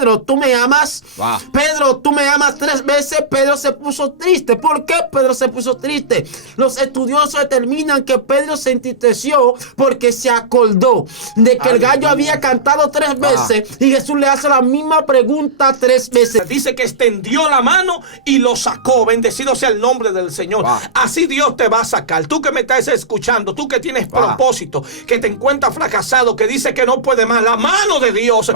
Pedro, ¿tú me amas? Wow. Pedro, ¿tú me amas? 3 veces Pedro se puso triste. ¿Por qué Pedro se puso triste? Los estudiosos determinan que Pedro se entristeció porque se acordó de que el gallo había cantado 3 veces y Jesús le hace la misma pregunta 3 veces. Dice que extendió la mano y lo sacó. Bendecido sea el nombre del Señor. Así Dios te va a sacar. Tú que me estás escuchando, tú que tienes propósito, que te encuentras fracasado, que dice que no puede más, la mano de Dios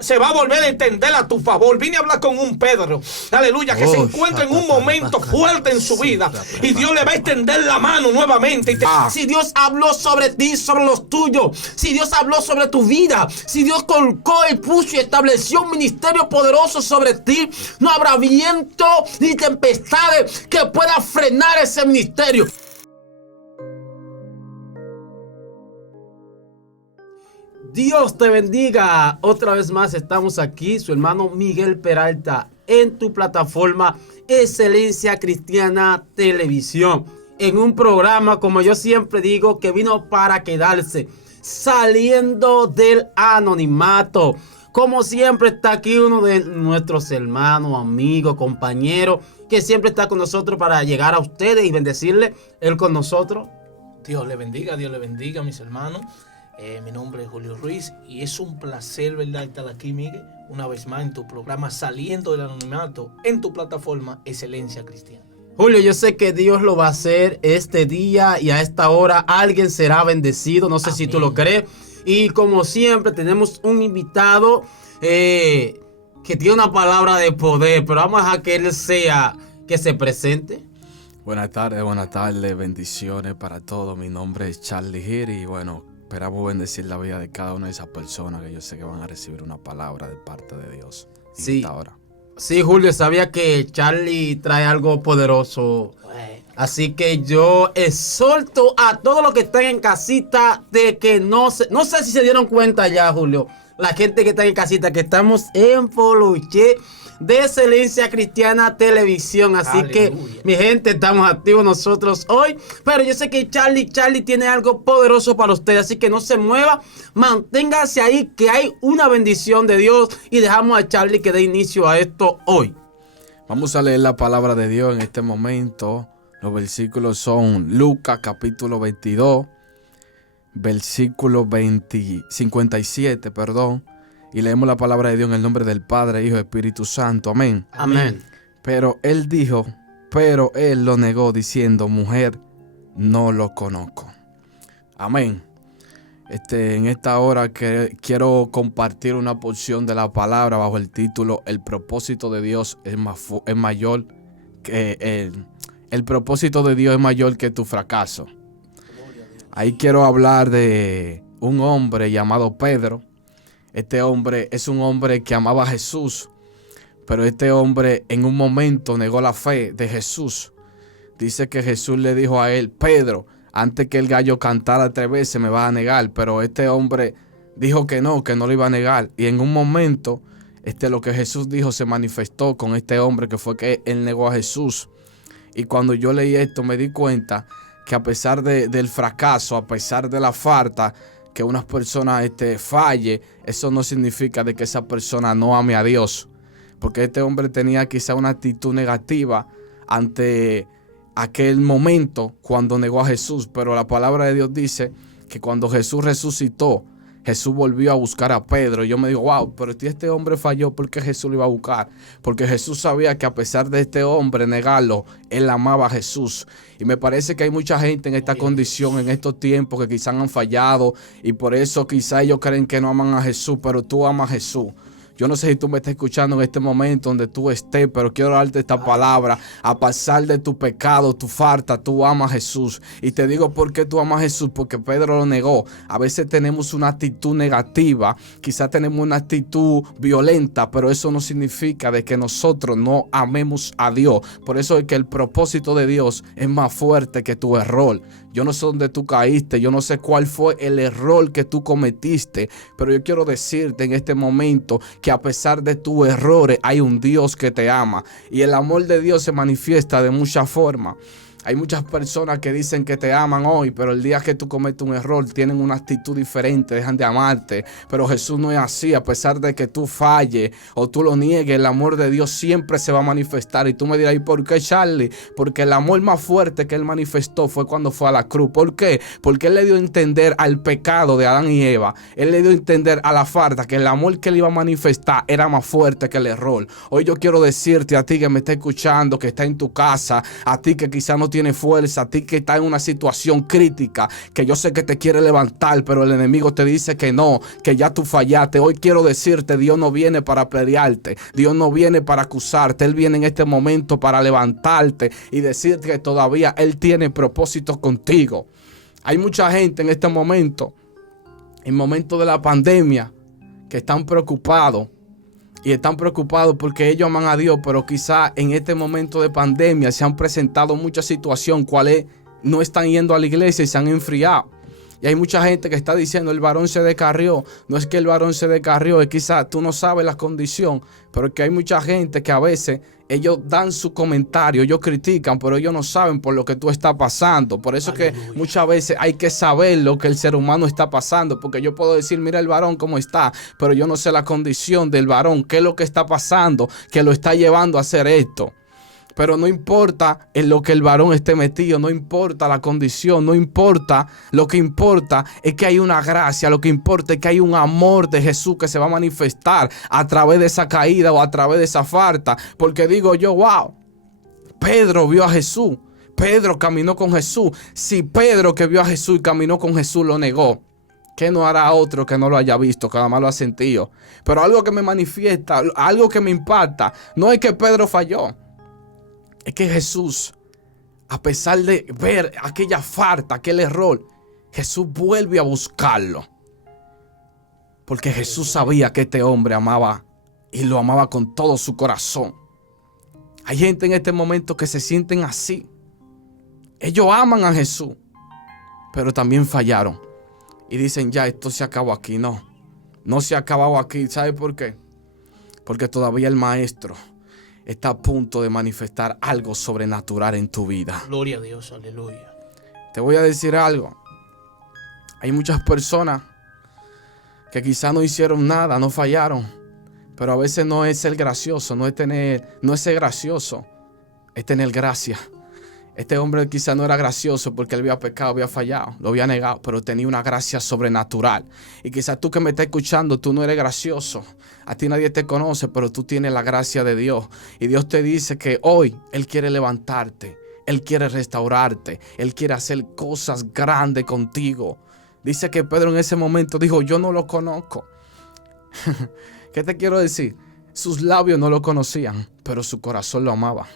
se va a volver a entender a tu favor. Vine a hablar con un Pedro, aleluya, que se encuentra en un momento fuerte en su vida y Dios le va a extender la mano nuevamente. Si Dios habló sobre ti, sobre los tuyos, si Dios habló sobre tu vida, si Dios colocó y puso y estableció un ministerio poderoso sobre ti, no habrá viento ni tempestades que pueda frenar ese ministerio. Dios te bendiga. Otra vez más estamos aquí, su hermano Miguel Peralta, en tu plataforma Excelencia Cristiana Televisión, en un programa, como yo siempre digo, que vino para quedarse, saliendo del anonimato. Como siempre está aquí uno de nuestros hermanos, amigos, compañeros, que siempre está con nosotros para llegar a ustedes y bendecirle, él con nosotros. Dios le bendiga, mis hermanos. Mi nombre es Julio Ruiz y es un placer, ¿verdad?, estar aquí, Miguel, una vez más en tu programa Saliendo del Anonimato, en tu plataforma Excelencia Cristiana. Julio, yo sé que Dios lo va a hacer este día y a esta hora alguien será bendecido, no sé si tú lo crees. Y como siempre tenemos un invitado que tiene una palabra de poder, pero vamos a que él sea, que se presente. Buenas tardes, bendiciones para todos. Mi nombre es Charlie Gir y bueno, esperamos bendecir la vida de cada una de esas personas que yo sé que van a recibir una palabra de parte de Dios en esta hora. Sí, Julio, sabía que Charlie trae algo poderoso. Así que yo exhorto a todos los que están en casita de que no sé si se dieron cuenta ya, Julio, la gente que está en casita, que estamos en Poluche de Excelencia Cristiana Televisión. Así que, mi gente, estamos activos nosotros hoy. Pero yo sé que Charlie tiene algo poderoso para ustedes. Así que no se mueva, manténgase ahí, que hay una bendición de Dios. Y dejamos a Charlie que dé inicio a esto hoy. Vamos a leer la palabra de Dios en este momento. Los versículos son Lucas capítulo 22, versículo 57, y leemos la palabra de Dios en el nombre del Padre, Hijo y Espíritu Santo. Amén. Amén. Pero él lo negó diciendo: mujer, no lo conozco. Amén. En esta hora quiero compartir una porción de la palabra bajo el título: El propósito de Dios es mayor que el propósito de Dios es mayor que tu fracaso. Ahí quiero hablar de un hombre llamado Pedro. Este hombre es un hombre que amaba a Jesús, pero este hombre en un momento negó la fe de Jesús. Dice que Jesús le dijo a él: Pedro, antes que el gallo cantara 3 veces me vas a negar. Pero este hombre dijo que no lo iba a negar. Y en un momento, lo que Jesús dijo se manifestó con este hombre, que fue que él negó a Jesús. Y cuando yo leí esto me di cuenta que a pesar del fracaso, a pesar de la falta, que una persona falle, eso no significa de que esa persona no ame a Dios. Porque este hombre tenía quizá una actitud negativa ante aquel momento cuando negó a Jesús. Pero la palabra de Dios dice que cuando Jesús resucitó, Jesús volvió a buscar a Pedro. Y yo me digo: wow, pero si este hombre falló, ¿por qué Jesús lo iba a buscar? Porque Jesús sabía que a pesar de este hombre negarlo, él amaba a Jesús. Y me parece que hay mucha gente en esta condición, en estos tiempos, que quizás han fallado. Y por eso quizás ellos creen que no aman a Jesús, pero tú amas a Jesús. Yo no sé si tú me estás escuchando en este momento donde tú estés, pero quiero darte esta palabra. A pasar de tu pecado, tu falta, tú amas a Jesús. Y te digo por qué tú amas a Jesús, porque Pedro lo negó. A veces tenemos una actitud negativa, quizás tenemos una actitud violenta, pero eso no significa de que nosotros no amemos a Dios. Por eso es que el propósito de Dios es más fuerte que tu error. Yo no sé dónde tú caíste, yo no sé cuál fue el error que tú cometiste, pero yo quiero decirte en este momento que a pesar de tus errores hay un Dios que te ama, y el amor de Dios se manifiesta de muchas formas. Hay muchas personas que dicen que te aman hoy, pero el día que tú cometes un error tienen una actitud diferente, dejan de amarte. Pero Jesús no es así. A pesar de que tú falles o tú lo niegues, el amor de Dios siempre se va a manifestar. Y tú me dirás, ¿y por qué, Charlie? Porque el amor más fuerte que Él manifestó fue cuando fue a la cruz. ¿Por qué? Porque Él le dio a entender al pecado de Adán y Eva. Él le dio a entender a la falta que el amor que Él iba a manifestar era más fuerte que el error. Hoy yo quiero decirte a ti que me está escuchando, que está en tu casa, a ti que quizás no tiene fuerza, a ti que está en una situación crítica, que yo sé que te quiere levantar, pero el enemigo te dice que no, que ya tú fallaste. Hoy quiero decirte, Dios no viene para pelearte, Dios no viene para acusarte, Él viene en este momento para levantarte y decirte que todavía Él tiene propósitos contigo. Hay mucha gente en este momento, en momento de la pandemia, que están preocupados. Y están preocupados porque ellos aman a Dios, pero quizá en este momento de pandemia se han presentado muchas situaciones cuales no están yendo a la iglesia y se han enfriado. Y hay mucha gente que está diciendo, el varón se descarrió. No es que el varón se descarrió, es quizás tú no sabes la condición, pero es que hay mucha gente que a veces ellos dan su comentario, ellos critican, pero ellos no saben por lo que tú estás pasando. Por eso es que muchas veces hay que saber lo que el ser humano está pasando, porque yo puedo decir, mira el varón cómo está, pero yo no sé la condición del varón, qué es lo que está pasando, que lo está llevando a hacer esto. Pero no importa en lo que el varón esté metido, no importa la condición, no importa. Lo que importa es que hay una gracia, lo que importa es que hay un amor de Jesús que se va a manifestar a través de esa caída o a través de esa falta. Porque digo yo, wow, Pedro vio a Jesús, Pedro caminó con Jesús. Si Pedro que vio a Jesús y caminó con Jesús lo negó, ¿qué no hará otro que no lo haya visto, que nada más lo ha sentido? Pero algo que me manifiesta, algo que me impacta, no es que Pedro falló. Es que Jesús, a pesar de ver aquella falta, aquel error, Jesús vuelve a buscarlo. Porque Jesús sabía que este hombre amaba y lo amaba con todo su corazón. Hay gente en este momento que se sienten así. Ellos aman a Jesús, pero también fallaron. Y dicen, ya, esto se acabó aquí. No, no se ha acabado aquí. ¿Sabe por qué? Porque todavía el maestro está a punto de manifestar algo sobrenatural en tu vida. Gloria a Dios, aleluya. Te voy a decir algo. Hay muchas personas que quizás no hicieron nada, no fallaron. Pero a veces no es ser gracioso, no es ser gracioso, es tener gracia. Este hombre quizás no era gracioso porque él había pecado, había fallado, lo había negado, pero tenía una gracia sobrenatural. Y quizás tú que me estás escuchando, tú no eres gracioso. A ti nadie te conoce, pero tú tienes la gracia de Dios. Y Dios te dice que hoy Él quiere levantarte, Él quiere restaurarte, Él quiere hacer cosas grandes contigo. Dice que Pedro en ese momento dijo, yo no lo conozco. ¿Qué te quiero decir? Sus labios no lo conocían, pero su corazón lo amaba.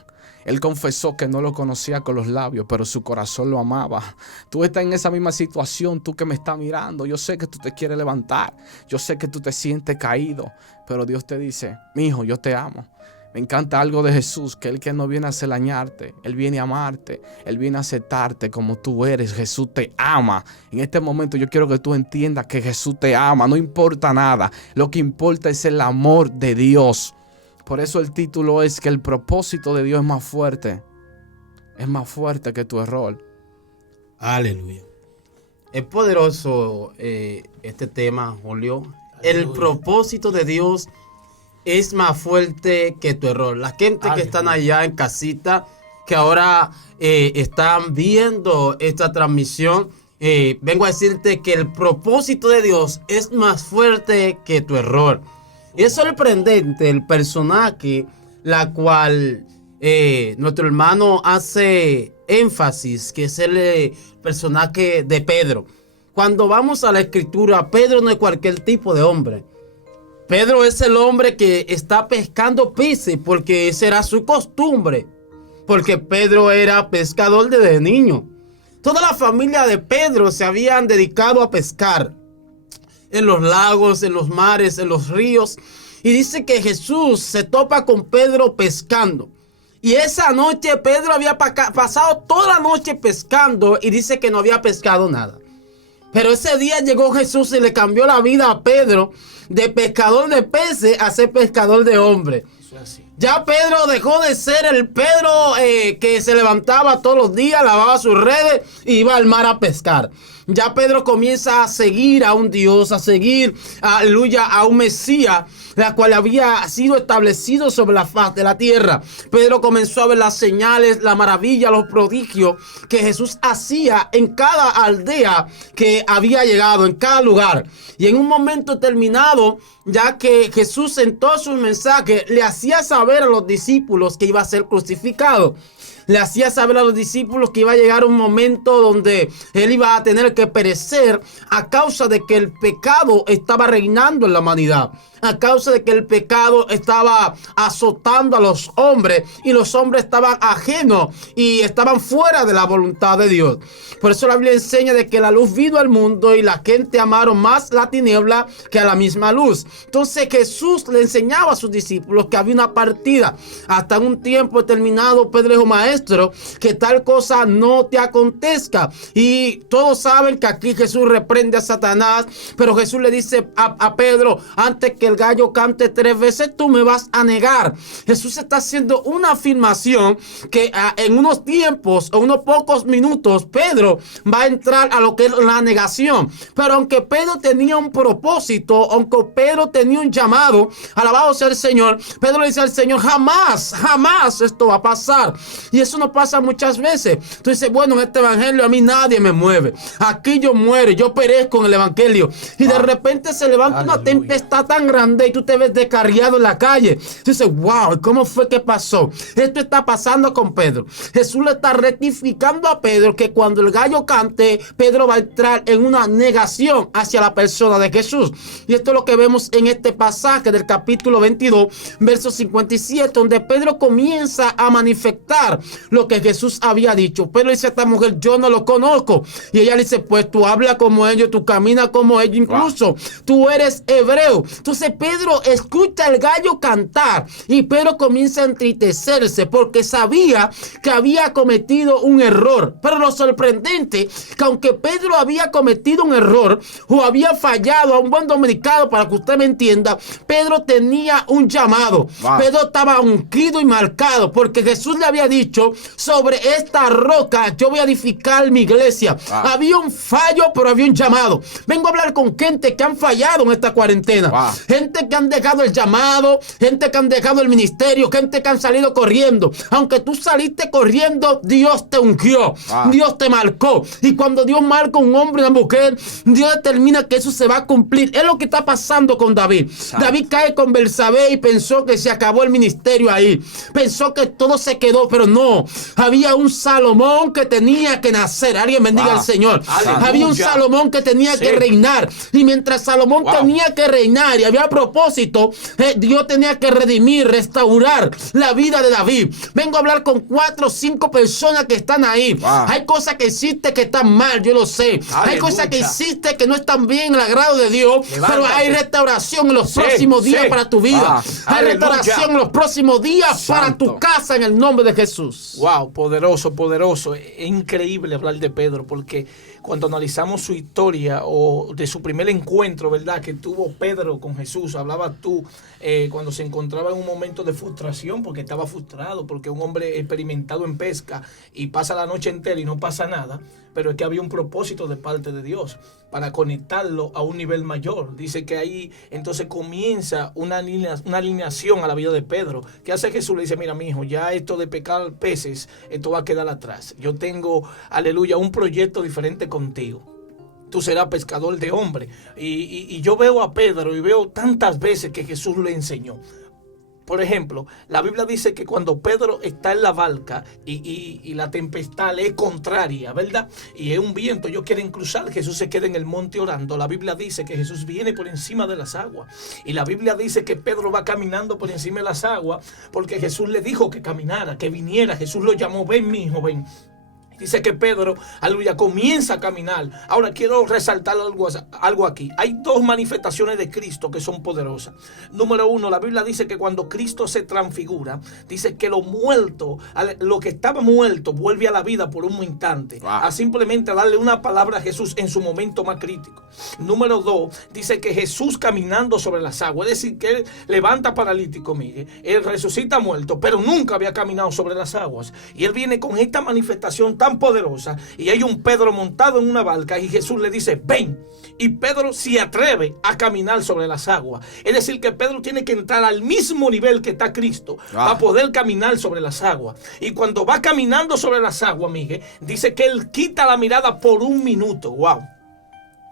Él confesó que no lo conocía con los labios, pero su corazón lo amaba. Tú estás en esa misma situación, tú que me estás mirando. Yo sé que tú te quieres levantar. Yo sé que tú te sientes caído. Pero Dios te dice, mi hijo, yo te amo. Me encanta algo de Jesús, que Él que no viene a hacer dañarte. Él viene a amarte. Él viene a aceptarte como tú eres. Jesús te ama. En este momento yo quiero que tú entiendas que Jesús te ama. No importa nada. Lo que importa es el amor de Dios. Por eso el título es que el propósito de Dios es más fuerte. Es más fuerte que tu error. Aleluya. Es poderoso este tema, Julio. Aleluya. El propósito de Dios es más fuerte que tu error. La gente que están allá en casita, que ahora están viendo esta transmisión, vengo a decirte que el propósito de Dios es más fuerte que tu error. Es sorprendente el personaje la cual nuestro hermano hace énfasis, que es el personaje de Pedro. Cuando vamos a la escritura, Pedro no es cualquier tipo de hombre. Pedro es el hombre que está pescando peces porque esa era su costumbre. Porque Pedro era pescador desde niño. Toda la familia de Pedro se habían dedicado a pescar. En los lagos, en los mares, en los ríos. Y dice que Jesús se topa con Pedro pescando. Y esa noche Pedro había pasado toda la noche pescando y dice que no había pescado nada. Pero ese día llegó Jesús y le cambió la vida a Pedro de pescador de peces a ser pescador de hombres. Eso es así. Ya Pedro dejó de ser el Pedro que se levantaba todos los días, lavaba sus redes y iba al mar a pescar. Ya Pedro comienza a seguir a un Dios, a seguir, aleluya, a un Mesías, la cual había sido establecido sobre la faz de la tierra. Pedro comenzó a ver las señales, la maravilla, los prodigios que Jesús hacía en cada aldea que había llegado, en cada lugar. Y en un momento determinado, ya que Jesús en todos sus mensajes le hacía saber a los discípulos que iba a ser crucificado. Le hacía saber a los discípulos que iba a llegar un momento donde él iba a tener que perecer a causa de que el pecado estaba reinando en la humanidad. A causa de que el pecado estaba azotando a los hombres y los hombres estaban ajenos y estaban fuera de la voluntad de Dios. Por eso la Biblia enseña de que la luz vino al mundo y la gente amaron más la tiniebla que a la misma luz. Entonces Jesús le enseñaba a sus discípulos que había una partida. Hasta en un tiempo determinado, Pedro dijo: maestro, que tal cosa no te acontezca. Y todos saben que aquí Jesús reprende a Satanás, pero Jesús le dice a Pedro: antes que el gallo cante 3 veces, tú me vas a negar. Jesús está haciendo una afirmación que en unos tiempos, en unos pocos minutos, Pedro va a entrar a lo que es la negación. Pero aunque Pedro tenía un propósito, aunque Pedro tenía un llamado, alabado sea el Señor, Pedro le dice al Señor: jamás, jamás esto va a pasar. Y eso nos pasa muchas veces. Tú dices: bueno, en este evangelio a mí nadie me mueve. Aquí yo muero, yo perezco en el evangelio. Y de repente se levanta una tempestad tan grande y tú te ves descarriado en la calle. Tú dices: wow, ¿cómo fue que pasó? Esto está pasando con Pedro. Jesús le está rectificando a Pedro que cuando el gallo cante, Pedro va a entrar en una negación hacia la persona de Jesús. Y esto es lo que vemos en este pasaje del capítulo 22, verso 57, donde Pedro comienza a manifestar lo que Jesús había dicho. Pedro dice a esta mujer: yo no lo conozco. Y ella le dice: pues tú hablas como ellos, tú caminas como ellos, incluso tú eres hebreo. Entonces Pedro escucha el gallo cantar y Pedro comienza a entristecerse porque sabía que había cometido un error. Pero lo sorprendente, que aunque Pedro había cometido un error o había fallado, a un buen dominicano, para que usted me entienda, Pedro tenía un llamado. Pedro estaba ungido y marcado porque Jesús le había dicho: sobre esta roca yo voy a edificar mi iglesia. Había un fallo, pero había un llamado. Vengo a hablar con gente que han fallado en esta cuarentena. Gente que han dejado el llamado, gente que han dejado el ministerio, gente que han salido corriendo. Aunque tú saliste corriendo, Dios te ungió, Dios te marcó. Y cuando Dios marca un hombre y una mujer, Dios determina que eso se va a cumplir. Es lo que está pasando con David. David cae con Betsabé y pensó que se acabó el ministerio ahí. Pensó que todo se quedó, pero no. Había un Salomón que tenía que nacer. Alguien bendiga al Señor. Aleluya. Había un Salomón que tenía que reinar. Y mientras Salomón tenía que reinar y había propósito, Dios tenía que redimir, restaurar la vida de David. Vengo a hablar con 4 o 5 personas que están ahí. Hay cosas que existen que están mal, yo lo sé. Aleluya. Hay cosas que existen que no están bien en el agrado de Dios. Levántate. Pero hay restauración en los próximos días para tu vida. Hay restauración en los próximos días para tu casa, en el nombre de Jesús. Wow, poderoso, poderoso. Es increíble hablar de Pedro, porque cuando analizamos su historia o de su primer encuentro, ¿verdad?, que tuvo Pedro con Jesús, hablabas tú cuando se encontraba en un momento de frustración, porque estaba frustrado, porque un hombre experimentado en pesca y pasa la noche entera y no pasa nada, pero es que había un propósito de parte de Dios para conectarlo a un nivel mayor. Dice que ahí entonces comienza una alineación a la vida de Pedro. ¿Qué hace Jesús? Le dice: mira, mi hijo, ya esto de pescar peces, esto va a quedar atrás. Yo tengo, aleluya, un proyecto diferente contigo. Tú serás pescador de hombres. Y yo veo a Pedro y veo tantas veces que Jesús le enseñó. Por ejemplo, la Biblia dice que cuando Pedro está en la barca y la tempestad le es contraria, ¿verdad? Y es un viento, ellos quieren cruzar, Jesús se queda en el monte orando. La Biblia dice que Jesús viene por encima de las aguas. Y la Biblia dice que Pedro va caminando por encima de las aguas porque Jesús le dijo que caminara, que viniera. Jesús lo llamó: ven, mi hijo, ven. Dice que Pedro, aleluya, comienza a caminar. Ahora quiero resaltar algo aquí. Hay dos manifestaciones de Cristo que son poderosas. Número uno, la Biblia dice que cuando Cristo se transfigura, dice que lo muerto, lo que estaba muerto, vuelve a la vida por un instante. Wow. A simplemente darle una palabra a Jesús en su momento más crítico. Número dos, dice que Jesús caminando sobre las aguas, es decir, que él levanta paralítico, mire, él resucita muerto, pero nunca había caminado sobre las aguas. Y él viene con esta manifestación tan poderosa, y hay un Pedro montado en una barca y Jesús le dice, ven. Y Pedro se atreve a caminar sobre las aguas. Es decir, que Pedro tiene que entrar al mismo nivel que está Cristo para poder caminar sobre las aguas. Y cuando va caminando sobre las aguas, Miguel, dice que él quita la mirada por un minuto. Wow.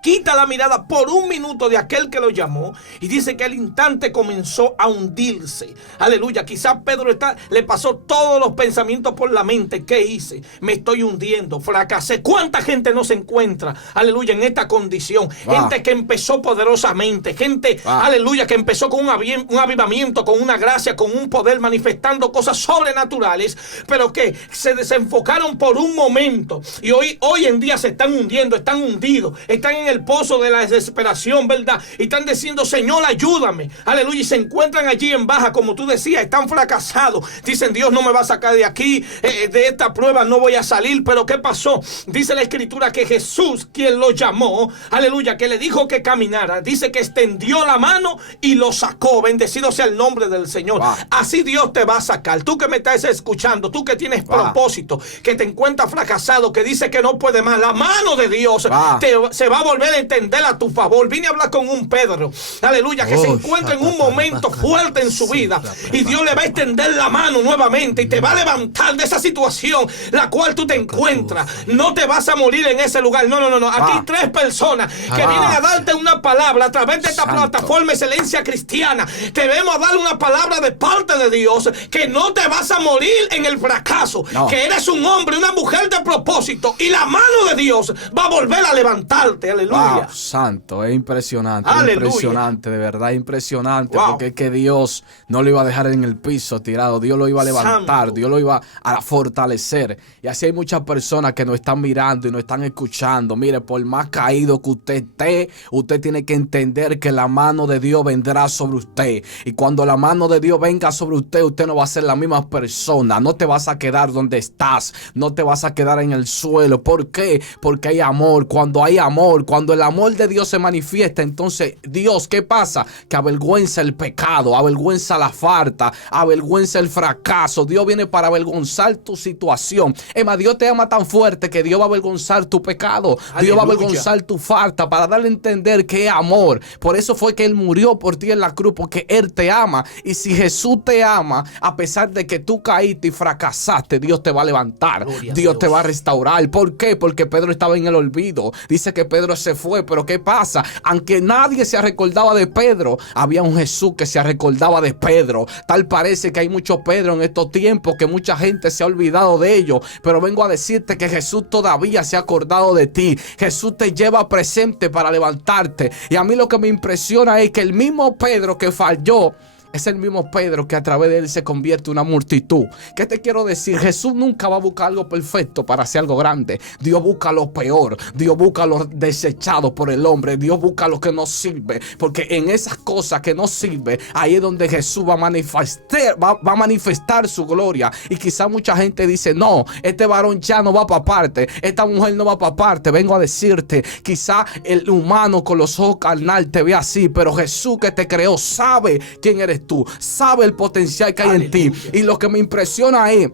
Quita la mirada por un minuto de aquel que lo llamó y dice que al instante comenzó a hundirse. Aleluya. Quizás Pedro le pasó todos los pensamientos por la mente. ¿Qué hice? Me estoy hundiendo. Fracasé. ¿Cuánta gente no se encuentra, aleluya, en esta condición? Gente que empezó poderosamente. Gente, aleluya, que empezó con un avivamiento, con una gracia, con un poder, manifestando cosas sobrenaturales, pero que se desenfocaron por un momento. Y hoy en día se están hundiendo, están hundidos, están en el pozo de la desesperación, ¿verdad? Y están diciendo, Señor, ayúdame, aleluya, y se encuentran allí en baja, como tú decías, están fracasados, dicen, Dios no me va a sacar de aquí, de esta prueba no voy a salir. Pero ¿qué pasó? Dice la Escritura que Jesús, quien lo llamó, aleluya, que le dijo que caminara, dice que extendió la mano y lo sacó. Bendecido sea el nombre del Señor. Así Dios te va a sacar. Tú que me estás escuchando, tú que tienes propósito, que te encuentras fracasado, que dice que no puede más, la mano de Dios se va a volver a entender a tu favor. Vine a hablar con un Pedro, aleluya, que se encuentra en un momento fuerte en su vida, y Dios le va a extender la mano nuevamente y te va a levantar de esa situación la cual tú te encuentras. No te vas a morir en ese lugar. No. Aquí hay tres personas que vienen a darte una palabra a través de esta plataforma Excelencia Cristiana. Te vemos a dar una palabra de parte de Dios, que no te vas a morir en el fracaso, que eres un hombre, una mujer de propósito, y la mano de Dios va a volver a levantarte. Aleluya. Santo, es impresionante. Impresionante, de verdad impresionante, porque es que Dios no lo iba a dejar en el piso tirado. Dios lo iba a levantar, Santo. Dios lo iba a fortalecer. Y así hay muchas personas que nos están mirando y nos están escuchando. Mire, por más caído que usted esté, usted tiene que entender que la mano de Dios vendrá sobre usted. Y cuando la mano de Dios venga sobre usted, usted no va a ser la misma persona. No te vas a quedar donde estás. No te vas a quedar en el suelo. ¿Por qué? Porque hay amor. Cuando hay amor, cuando el amor de Dios se manifiesta, entonces Dios, ¿qué pasa? Que avergüenza el pecado, avergüenza la falta, avergüenza el fracaso. Dios viene para avergonzar tu situación. Dios te ama tan fuerte que Dios va a avergonzar tu pecado. Aleluya. Dios va a avergonzar tu falta para darle a entender que es amor. Por eso fue que Él murió por ti en la cruz, porque Él te ama. Y si Jesús te ama, a pesar de que tú caíste y fracasaste, Dios te va a levantar. Dios te va a restaurar. ¿Por qué? Porque Pedro estaba en el olvido. Dice que Pedro se fue, pero ¿qué pasa? Aunque nadie se recordaba de Pedro, había un Jesús que se recordaba de Pedro. Tal parece que hay muchos Pedro en estos tiempos, que mucha gente se ha olvidado de ellos, pero vengo a decirte que Jesús todavía se ha acordado de ti. Jesús te lleva presente para levantarte. Y a mí lo que me impresiona es que el mismo Pedro que falló es el mismo Pedro que a través de él se convierte en una multitud. ¿Qué te quiero decir? Jesús nunca va a buscar algo perfecto para hacer algo grande. Dios busca lo peor. Dios busca lo desechado por el hombre. Dios busca lo que no sirve. Porque en esas cosas que no sirven, ahí es donde Jesús va a manifestar su gloria. Y quizá mucha gente dice, no, este varón ya no va para parte. Esta mujer no va para parte. Vengo a decirte, quizá el humano con los ojos carnal te ve así, pero Jesús que te creó sabe quién eres tú, sabe el potencial que hay en ti. Y lo que me impresiona es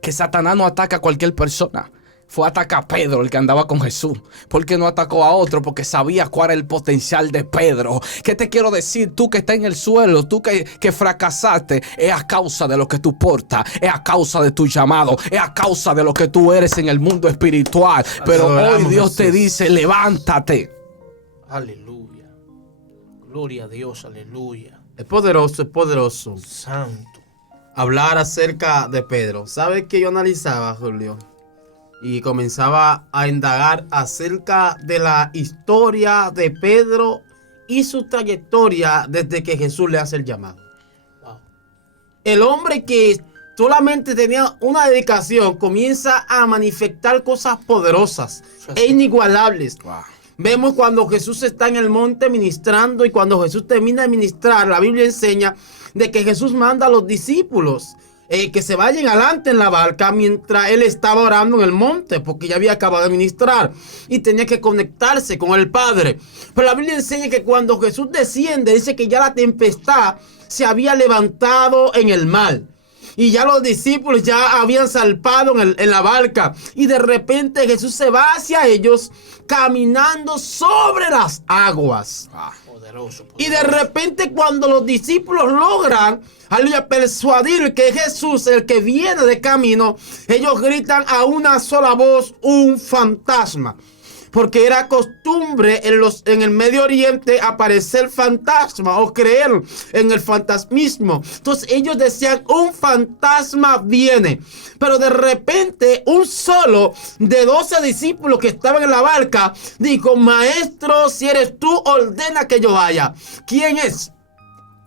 que Satanás no ataca a cualquier persona. Fue a atacar a Pedro, el que andaba con Jesús. ¿Por qué no atacó a otro? Porque sabía cuál era el potencial de Pedro. ¿Qué te quiero decir? Tú que estás en el suelo, tú que fracasaste, es a causa de lo que tú portas, es a causa de tu llamado, es a causa de lo que tú eres en el mundo espiritual. Pero hoy Dios te dice, levántate. Aleluya. Gloria a Dios, aleluya. Es poderoso. Santo. Hablar acerca de Pedro. ¿Sabes qué yo analizaba, Julio? Y comenzaba a indagar acerca de la historia de Pedro y su trayectoria desde que Jesús le hace el llamado. Wow. El hombre que solamente tenía una dedicación, comienza a manifestar cosas poderosas e inigualables. Wow. Vemos cuando Jesús está en el monte ministrando, y cuando Jesús termina de ministrar, la Biblia enseña de que Jesús manda a los discípulos que se vayan adelante en la barca mientras él estaba orando en el monte, porque ya había acabado de ministrar y tenía que conectarse con el Padre. Pero la Biblia enseña que cuando Jesús desciende, dice que ya la tempestad se había levantado en el mar. Y ya los discípulos ya habían salpado en la barca. Y de repente Jesús se va hacia ellos caminando sobre las aguas. Poderoso. Y de repente cuando los discípulos logran persuadir que Jesús, el que viene de camino, ellos gritan a una sola voz: un fantasma. Porque era costumbre en el Medio Oriente aparecer fantasma o creer en el fantasmismo. Entonces ellos decían: un fantasma viene. Pero de repente un solo de 12 discípulos que estaban en la barca dijo: maestro, si eres tú, ordena que yo vaya. ¿Quién es?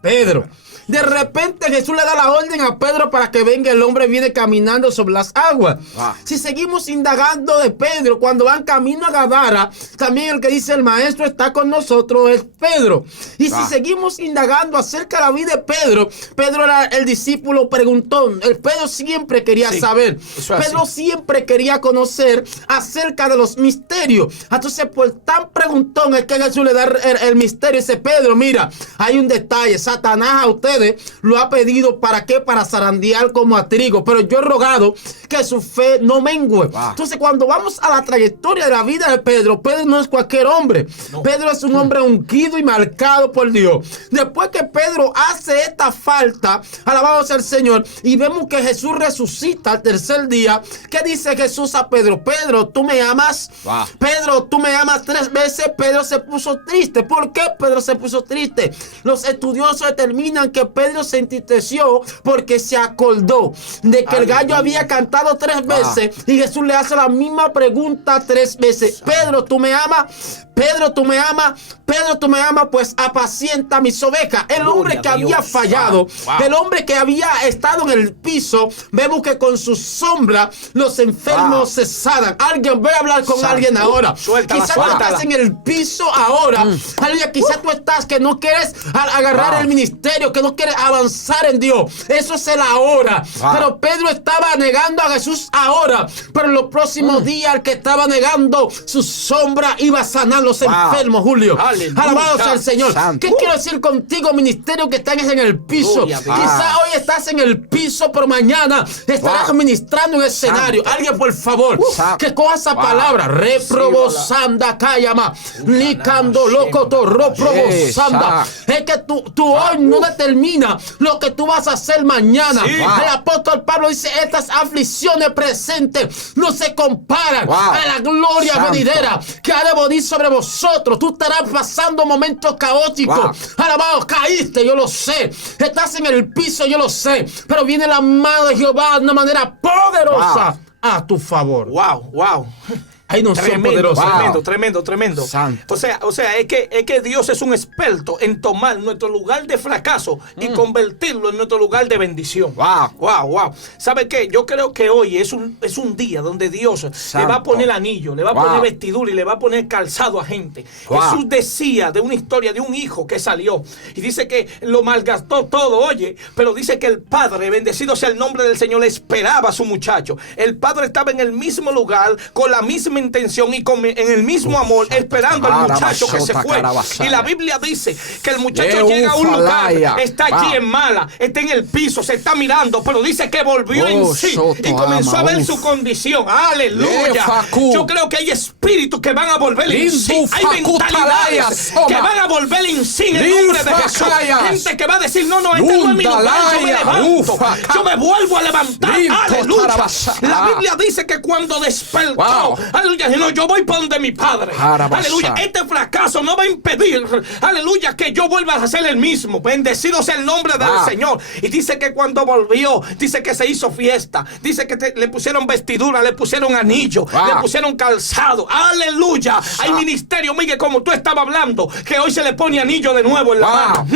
Pedro. De repente Jesús le da la orden a Pedro para que venga. El hombre viene caminando sobre las aguas. Si seguimos indagando de Pedro, cuando van camino a Gadara, también el que dice: el maestro está con nosotros, es Pedro. Y si seguimos indagando acerca de la vida de Pedro, Pedro era el discípulo preguntón. El Pedro siempre quería saber. Pedro siempre quería conocer acerca de los misterios. Entonces, por tan preguntón es que Jesús le da el misterio. Dice: Pedro, mira, hay un detalle. Satanás a ustedes lo ha pedido, ¿para qué? Para zarandear como a trigo, pero yo he rogado que su fe no mengue. Entonces, cuando vamos a la trayectoria de la vida de Pedro, Pedro no es cualquier hombre. Pedro es un hombre ungido y marcado por Dios. Después que Pedro hace esta falta, alabado sea el Señor, y vemos que Jesús resucita al tercer día. ¿Qué dice Jesús a Pedro? Pedro, ¿tú me amas? Pedro, ¿tú me amas? 3 veces Pedro se puso triste. ¿Por qué Pedro se puso triste? Los estudiosos determinan que Pedro se entristeció porque se acordó de que el gallo había cantado 3 veces y Jesús le hace la misma pregunta 3 veces. Pedro, ¿tú me amas? Pedro, ¿tú me amas? Pedro, ¿tú me amas? Pues apacienta mis ovejas. El hombre que había fallado, el hombre que había estado en el piso, vemos que con su sombra los enfermos se sanan. Alguien, voy a hablar con alguien ahora. Quizás tú estás en el piso ahora. Quizás tú estás que no quieres agarrar el ministerio, que no quieres avanzar en Dios. Eso es el ahora. Pero Pedro estaba negando a Jesús ahora. Pero en los próximos días, el que estaba negando su sombra iba a sanar los enfermos, Julio. Alabado sea el Señor. ¿Qué quiero decir contigo, ministerio, que estás en el piso? Quizás hoy estás en el piso, pero mañana estarás ministrando en el escenario. Alguien, por favor, que coja esa palabra. Reprobosanda Kayama. Licando locoto, reprobosanda. Es que tú hoy no determina lo que tú vas a hacer mañana. El apóstol Pablo dice: estas aflicciones presentes no se comparan a la gloria venidera que ha de venir sobre vosotros. Tú estarás pasando momentos caóticos. Alabado, caíste, yo lo sé. Estás en el piso, yo lo sé. Pero viene la mano de Jehová de una manera poderosa a tu favor. Wow. Ay, no, tremendo, tremendo. Santo. O sea, es que Dios es un experto en tomar nuestro lugar de fracaso y convertirlo en nuestro lugar de bendición. Wow. ¿Sabe qué? Yo creo que hoy es un día donde Dios le va a poner anillo, le va a poner vestidura y le va a poner calzado a gente. Jesús decía de una historia de un hijo que salió y dice que lo malgastó todo, oye, pero dice que el padre, bendecido sea el nombre del Señor, esperaba a su muchacho. El padre estaba en el mismo lugar, con la misma intención y en el mismo amor, esperando al muchacho que se fue. Y la Biblia dice que el muchacho llega a un lugar, está allí en mala, está en el piso, se está mirando, pero dice que volvió en sí y comenzó a ver su condición. Aleluya. Yo creo que hay espíritus que van a volver en sí. Hay mentalidades que van a volver en sí en el nombre de Jesús. Gente que va a decir: no, este no es mi lugar, yo me levanto, yo me vuelvo a levantar. Aleluya. La Biblia dice que cuando despertó, aleluya, no, yo voy para donde mi padre. Aleluya, este fracaso no va a impedir, aleluya, que yo vuelva a ser el mismo. Bendecido sea el nombre del Señor. Y dice que cuando volvió, dice que se hizo fiesta. Dice que le pusieron vestidura, le pusieron anillo, le pusieron calzado. Aleluya. Hay ministerio, Miguel, como tú estabas hablando, que hoy se le pone anillo de nuevo en la mano.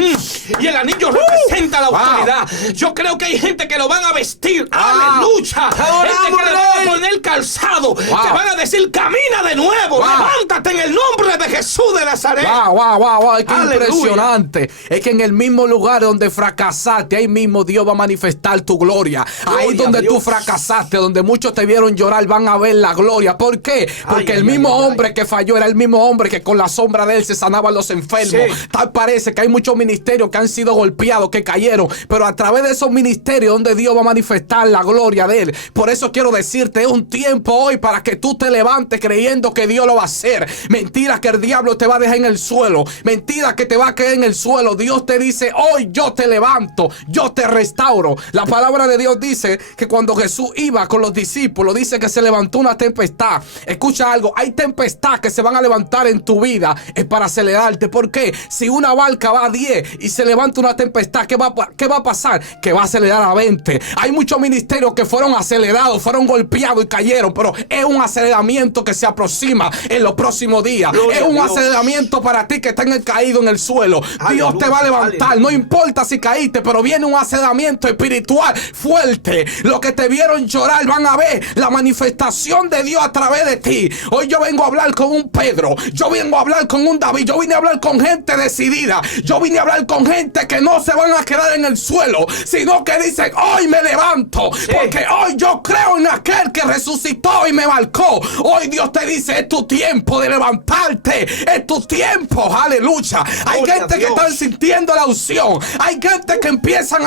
Y el anillo representa la autoridad. Yo creo que hay gente que lo van a vestir. Aleluya. Gente que le van a poner calzado. Te van a decir, camina de nuevo. Levántate en el nombre de Jesús de Nazaret. Es que impresionante. Es que en el mismo lugar donde fracasaste, ahí mismo Dios va a manifestar tu gloria. Ahí donde tú fracasaste, donde muchos te vieron llorar, van a ver la gloria. ¿Por qué? Porque el mismo hombre que falló era el mismo hombre que con la sombra de él se sanaban los enfermos. Tal parece que hay muchos ministerios que han sido golpeados, que cayeron, pero a través de esos ministerios donde Dios va a manifestar la gloria de él. Por eso quiero decirte, es un tiempo hoy para que tú te levantes creyendo que Dios lo va a hacer. Mentira que el diablo te va a dejar en el suelo. Mentira que te va a caer en el suelo. Dios te dice, hoy yo te levanto, yo te restauro. La palabra de Dios dice que cuando Jesús iba con los discípulos, dice que se levantó una tempestad. Escucha algo, hay tempestad que se van a levantar en tu vida, es para acelerarte. ¿Por qué? Si una barca va a 10 y se levanta una tempestad, ¿qué va a pasar? Que va a acelerar a 20. Hay muchos ministerios que fueron acelerados, fueron golpeados y cayeron, pero es un aceleramiento que se aproxima en los próximos días. Es un aceleramiento para ti que está caído en el suelo. Dios te va a levantar. No importa si caíste, pero viene un aceleramiento espiritual fuerte. Los que te vieron llorar van a ver la manifestación de Dios a través de ti. Hoy yo vengo a hablar con un Pedro. Yo vengo a hablar con un David. Yo vine a hablar con gente decidida. Yo vine a hablar con gente que no se van a quedar en el suelo, sino que dicen, hoy me levanto, porque hoy yo creo en aquel que resucitó y me marcó. Hoy Dios te dice, es tu tiempo de levantarte, es tu tiempo, aleluya. Hay gente que están sintiendo la unción. Hay gente que empiezan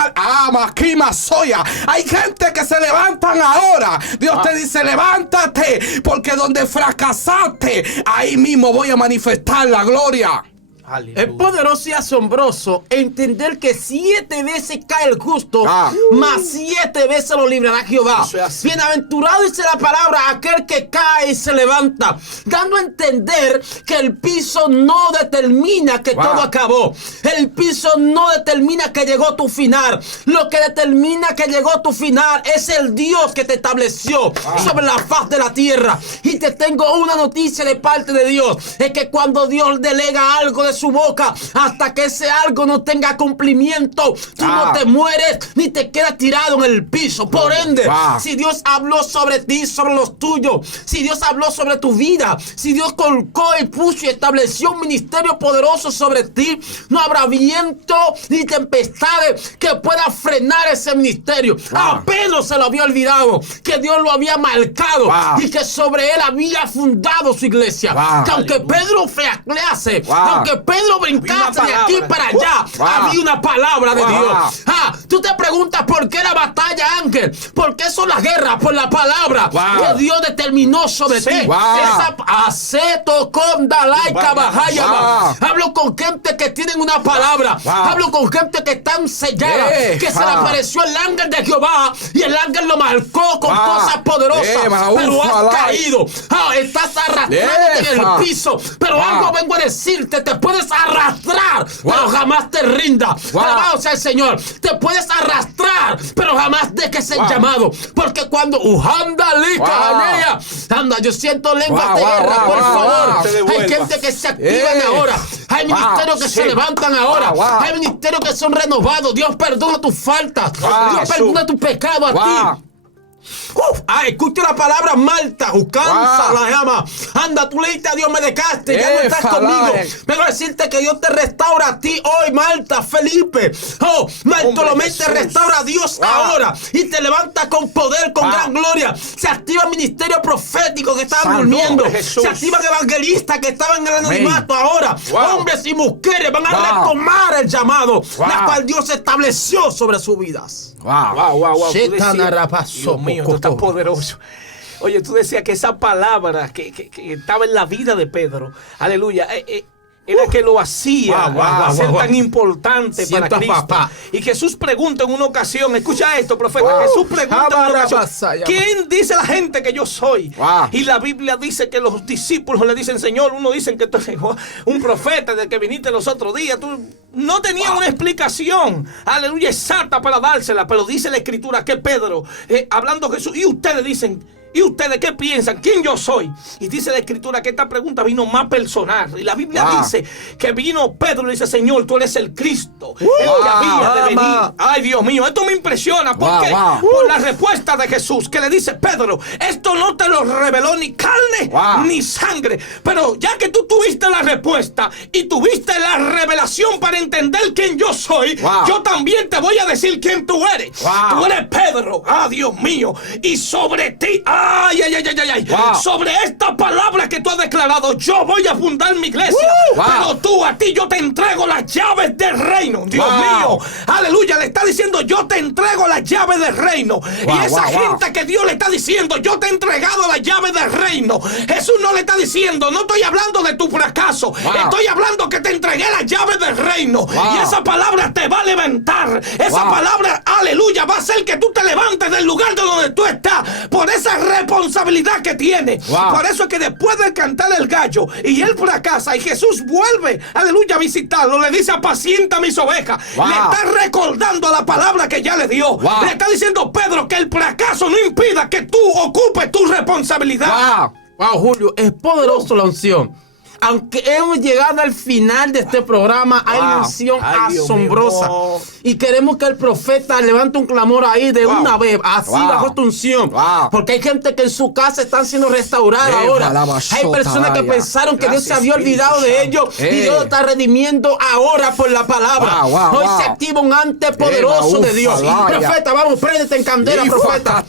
hay gente que se levantan ahora. Dios te dice, levántate, porque donde fracasaste, ahí mismo voy a manifestar la gloria. Aleluya. Es poderoso y asombroso entender que 7 veces cae el justo, más 7 veces lo librará Jehová. Bienaventurado dice la palabra aquel que cae y se levanta, dando a entender que el piso no determina que todo acabó. El piso no determina que llegó tu final. Lo que determina que llegó tu final es el Dios que te estableció sobre la faz de la tierra. Y te tengo una noticia de parte de Dios, es que cuando Dios delega algo de su boca, hasta que ese algo no tenga cumplimiento, tú no te mueres ni te quedas tirado en el piso. Por ende, si Dios habló sobre ti, sobre los tuyos, si Dios habló sobre tu vida, si Dios colocó y puso y estableció un ministerio poderoso sobre ti, no habrá viento ni tempestades que pueda frenar ese ministerio. A Pedro se lo había olvidado que Dios lo había marcado y que sobre él había fundado su iglesia. Que aunque Pedro flaquease, aunque Pedro brincase de aquí para allá, había una palabra de Dios. Tú te preguntas por qué la batalla, Ángel, por qué son las guerras, por la palabra que Dios determinó sobre ti. Esa aceto con dalaica bajaya. Hablo con gente que tienen una palabra. Hablo con gente que están selladas, que se le apareció el ángel de Jehová y el ángel lo marcó con cosas poderosas, pero has caído. Estás arrastrándote en el piso, pero algo vengo a decirte, te puedes arrastrar, pero jamás te rinda. Alabado sea el Señor. Te puedes arrastrar, pero jamás dejes el llamado, porque cuando anda, yo siento lenguas de guerra, por favor. Hay gente que se activan ahora, hay ministerios que se levantan ahora, hay ministerios que son renovados. Dios perdona tus faltas, Dios perdona tu pecado a ti. Escucha la palabra Marta, Jucanza la llama. Anda, tú leíste a Dios, me dejaste, ya no estás conmigo. Vengo a decirte que Dios te restaura a ti hoy, Marta, Felipe. Bartolomé, te restaura a Dios ahora y te levanta con poder, con gran gloria. Se activa el ministerio profético que estaban durmiendo. Se activa el evangelista que estaban en el anonimato ahora. Hombres y mujeres van a retomar el llamado, la cual Dios estableció sobre sus vidas. Dios mío, tú estás poderoso. Oye, tú decías que esa palabra que estaba en la vida de Pedro, aleluya, era que lo hacía ser tan importante para Cristo. Y Jesús pregunta en una ocasión, escucha esto, profeta, Jesús pregunta en una ocasión, ¿quién dice la gente que yo soy? Y la Biblia dice que los discípulos le dicen, Señor, uno dicen que tú eres un profeta del que viniste los otros días. Tú no tenías una explicación, aleluya, exacta para dársela, pero dice la Escritura que Pedro, hablando Jesús, y ustedes dicen ¿Y ustedes qué piensan? ¿Quién yo soy? Y dice la Escritura que esta pregunta vino más personal. Y la Biblia dice que vino Pedro y dice, Señor, tú eres el Cristo, el que había de venir. Ay, Dios mío, esto me impresiona. ¿Por qué? Por la respuesta de Jesús, que le dice, Pedro, esto no te lo reveló ni carne ni sangre. Pero ya que tú tuviste la respuesta y tuviste la revelación para entender quién yo soy, yo también te voy a decir quién tú eres. Tú eres Pedro. Ah, Dios mío. Y sobre ti, sobre esta palabra que tú has declarado, yo voy a fundar mi iglesia. Pero a ti yo te entrego las llaves del reino. Dios mío, aleluya, le está diciendo, yo te entrego las llaves del reino. Y esa gente que Dios le está diciendo, yo te he entregado las llaves del reino. Jesús no le está diciendo, no estoy hablando de tu fracaso, estoy hablando que te entregué las llaves del reino. Y esa palabra te va a levantar. Esa palabra, aleluya, va a hacer que tú te levantes del lugar de donde tú estás, por esa responsabilidad que tiene. Por eso es que después de cantar el gallo y él fracasa y Jesús vuelve, aleluya, a visitarlo, le dice, apacienta mis ovejas. Le está recordando la palabra que ya le dio. Le está diciendo, Pedro, que el fracaso no impida que tú ocupes tu responsabilidad. Julio, es poderoso la unción. Aunque hemos llegado al final de este programa, hay una unción asombrosa. Y queremos que el profeta levante un clamor ahí de una vez, así bajo esta unción. Porque hay gente que en su casa están siendo restauradas ahora. Hay personas que pensaron que Dios se había olvidado de ellos y Dios lo está redimiendo ahora por la palabra. Hoy se activa un ante poderoso de Dios. Profeta, vamos, préndete en candela, profeta.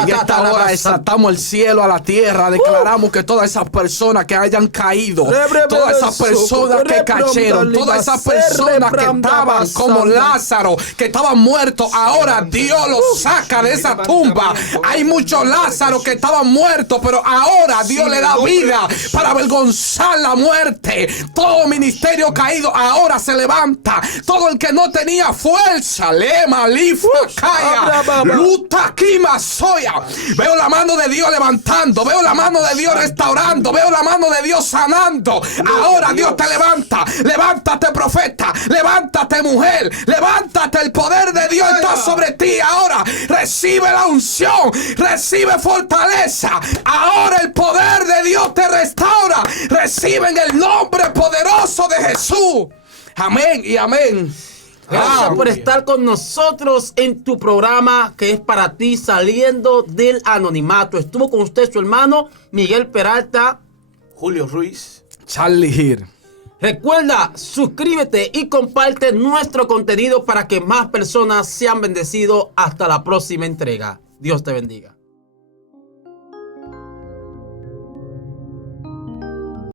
En esta hora exaltamos el cielo a la tierra. Declaramos que todas esas personas que hayan caído, todas esas personas que cayeron, todas esas personas que estaban como Lázaro, que estaban muertos, ahora Dios los saca de esa tumba. Hay muchos Lázaros que estaban muertos, pero ahora Dios le da vida para avergonzar la muerte. Todo ministerio caído ahora se levanta. Todo el que no tenía fuerza, lema, lifa, calla, luta, quima, soya. Veo la mano de Dios levantando, veo la mano de Dios restaurando, veo la mano de Dios sanando. Ahora Dios te levanta. Levántate, profeta. Levántate, mujer. Levántate. El poder de Dios está sobre ti. Ahora recibe la unción. Recibe fortaleza. Ahora el poder de Dios te restaura. Recibe en el nombre poderoso de Jesús. Amén y amén. Gracias por estar con nosotros en tu programa que es para ti, Saliendo del Anonimato. Estuvo con usted su hermano Miguel Peralta, Julio Ruiz, Charlie Gir. Recuerda, suscríbete y comparte nuestro contenido para que más personas sean bendecidos. Hasta la próxima entrega. Dios te bendiga.